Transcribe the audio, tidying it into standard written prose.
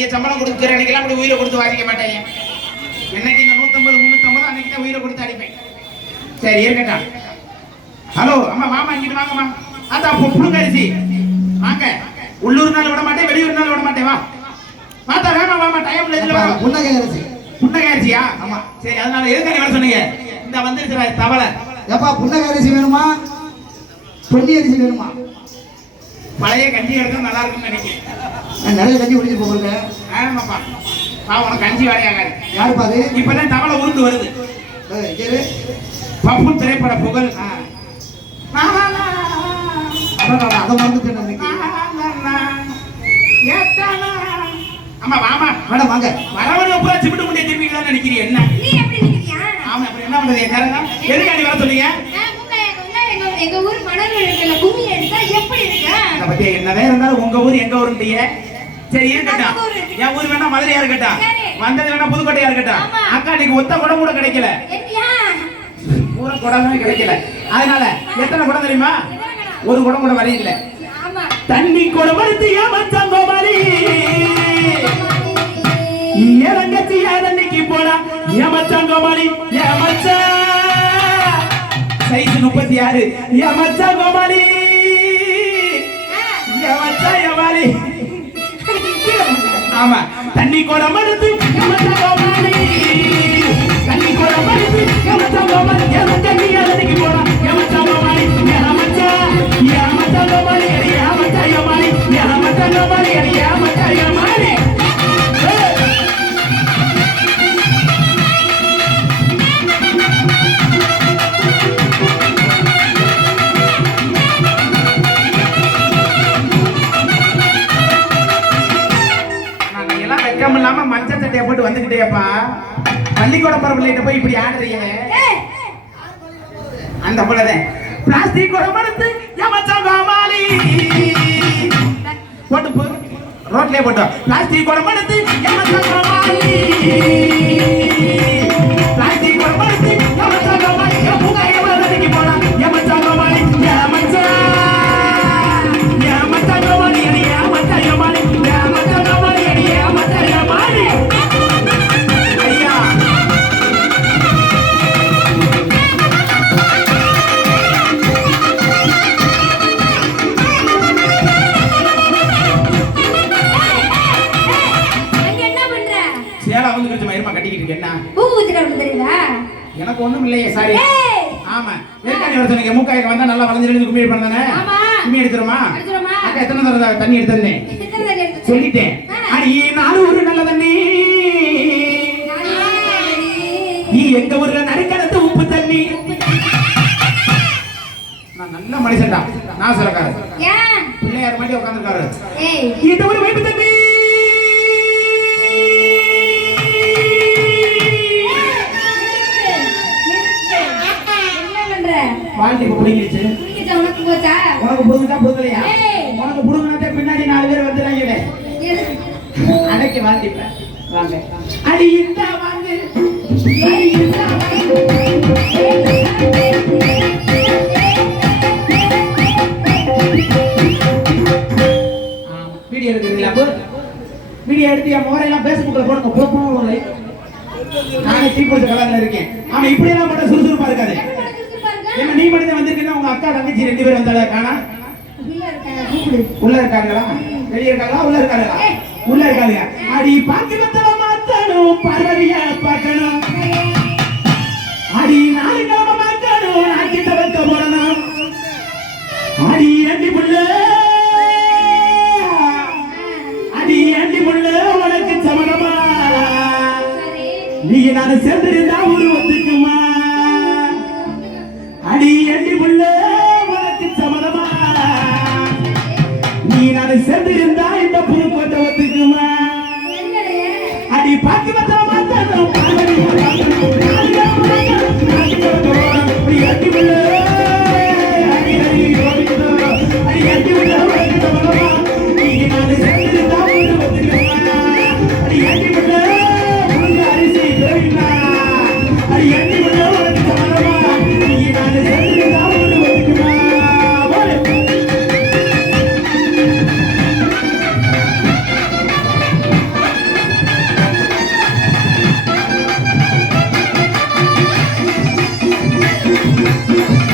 அதிக சம்பளம் கொடுக்குற அன்னைக்கெல்லாம் அப்படி உயிரை கொடுத்து வாசிக்க மாட்டேன். என்னைக்கு இந்த 150 350 அன்னைக்கு தான் உயிரை கொடுத்து அடிப்பேன். சரி இருக்கட்டும். ஹலோ அம்மா மாமா இங்கிட்டு வாங்கம்மா. அதான் புழுங்கரிசி வாங்க. உள்ளூர்னால விட மாட்டேன், வெளியூர்னால விட மாட்டேன். வா மாத்தா வேமா வாமா, டைம்ல இதுல வா. புன்னகரிசியா? ஆமா சரி. அதனால எதுக்கு நீ வர சொன்னீங்க? இந்த வந்துருச்சுடா தவளை. ஏப்பா புன்னகரிசி வேணுமா பொன்னி அரிசி வேணுமா? பழைய கஞ்சி எடுத்தா நல்லா இருக்கும்னு நினைக்கிறேன். நிறைய கஞ்சி குடிச்சு போகுங்க. ஆமாப்பா உனக்கு கஞ்சி வேலையாகாது. யாருப்பா அது? இப்பதான் தவளை உருண்டு வருது. பப்பு திரைப்பட புகழ். அதை மறந்துட்டு ஆமா வாமா மேடம் வாங்க. வரவன் எப்போ சிப்பிட்டு முடிய திரும்பிக்கலாம் நினைக்கிறீங்க? என்ன ஆமா அப்புறம் என்ன பண்றது? எதுக்காண்டி வர சொன்னீங்க? எங்க ஊர் மணல்ல கும்மி அடிச்சா எப்படி இருக்கு? அத பத்தி என்னவே இருந்தாலும் உங்க ஊர் எங்க ஊருன்றிய. சரி இருக்கட்டும். என் ஊர் வேணா மதுரையா இருக்கட்டும், வந்தது வேணா புதுக்கோட்டையா இருக்கட்டும். அக்கா நீங்க ஒத்த குடம் கூட கிடைக்கல. பூரா குடமே கிடைக்கல. அதனால எத்தனை குடம் தெரியுமா? ஒரு குடம் கூட வரையில. தண்ணி குடம் எடுத்து ஏமாச்சாங்க கோமாளி. ஏலங்கச்சி ஏதன்னைக்கு போனா ஏமாச்சாங்க கோமாளி. ஏமாச்சா சைஸ் 36. ஏமாச்சா கோமாளி. ஏமாச்சா ஏமாளி. ஆமா தண்ணி குடம் எடுத்து ஏமாச்சா கோமாளி. தண்ணி குடம் எடுத்து ஏமாச்சா கோமாளி. ஏலங்கச்சி ஏதன்னைக்கு போனா ஏமாச்சா கோமாளி. ஏமாச்சா ஏமாச்சா கோமாளி. ஏமாச்சா ஏமாளி. ஏமாச்சா கோமாளி. ஏமாச்சா ஏமாளி. இல்லாம மஞ்சள் சட்டையை போட்டு வந்துகிட்டேப்பா. பள்ளிக்கூட பரவலையிட்ட போய் இப்படி ஆடுறீங்க. அந்த போலதான் பிளாஸ்டிக் குடம் எடுத்து ஏமாச்சாங்க கோமாளி. போட்டு ரோட்லயே போட்டோம். பிளாஸ்டிக் குடம் எடுத்து ஏமாச்சாங்க கோமாளி. பிளாஸ்டிக் குடம் எடுத்து ஏமாச்சாங்க கோமாளி. ஏமாச்சாங்க போனா ஏமாச்சாங்க கோமாளி. ஏமாச்சா ஏமாச்சாங்க கோமாளி. ஏமாச்சா ஏமாளி. ஏமாச்சாங்க கோமாளி. ஏமாச்சா ஏமாளி. ஐயா எனக்கு ஒண்ணும் இல்லையே. சாரி. ஆமா ஏற்கனவே வர சொன்னீங்க மூக்காய்க்கு வந்தா நல்லா வளைஞ்சு கும்மி பண்ணதானே. கும்மி எடுத்துருமா? அக்கா எத்தனை தடவை தண்ணி எடுத்தேன் சொல்லிட்டேன். அடி 4 ஊரு நல்ல தண்ணி. நீ எங்க ஊர்ல நடுக்கடத்து உப்பு தண்ணி. நான் நல்ல மனுஷன்டா. நான் சொல்லக்காரு பிள்ளையார் மாதிரி உட்காந்துருக்காரு. இந்த ஒரு வைப்பு தண்ணி. வாழ்க்கை புடிங்கிடுச்சு. உனக்கு போச்சா? உனக்கு புடுங்கா புடுங்கலையா? உனக்கு புடுங்கனாதே பின்னாடி 4 பேர் வந்துறாங்க. அடக்கி வாழ்த்திப்ப வாங்க. அடி இந்த வாங்க. அடி இந்த வாங்க. வீடியோ எடுக்கிறீங்களா? வீடியோ எடுத்து என் முறையெல்லாம் பேஸ்புக்ல போடுங்க. போடுங்க. நானே தீப்பொழுது கலர்ல இருக்கேன். ஆமா இப்படி எல்லாம் போட்டா சுறுசுறுப்பா இருக்காது. என்ன நீ மட்டும் வந்திருக்கீங்க? உங்க அக்கா தங்கச்சி 2 பேர் வந்தால காணா? உள்ள இருக்காங்களா? வெளிய இருக்காங்களா? உள்ள இருக்காங்களா? உள்ள இருக்காங்க. அடி பாக்கியத்தல மாத்தணும், பார்வதியா பார்க்கணும். அடி நாளை நாம மாத்தணும், நாக்கிட்ட வைக்க போறணும். அடி ஏண்டி புள்ள, அடி ஏண்டி புள்ள உனக்கு சமணமா? நீங்க நான் சேர்ந்திருந்தா உருவத்துக்குமா? அடி ஏண்டி புள்ள உனக்கு சமணமா? நீ நான் சேர்ந்திருந்தா இந்த புதுக்கோட்டை ஒத்துக்குமா? அடி பாக்கி மத்தல மாத்தணும், பார்வதியா பார்க்கணும். அடி புள்ள ஆ